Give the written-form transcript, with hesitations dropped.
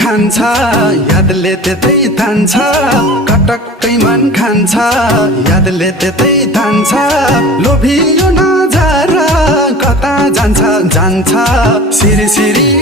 खान्छ यादले त्यतै तान्छ कटक्कै मन खान्छ यादले त्यतै तान्छ लोभियो नजर कता जान्छ जान्छ सिरी सिरी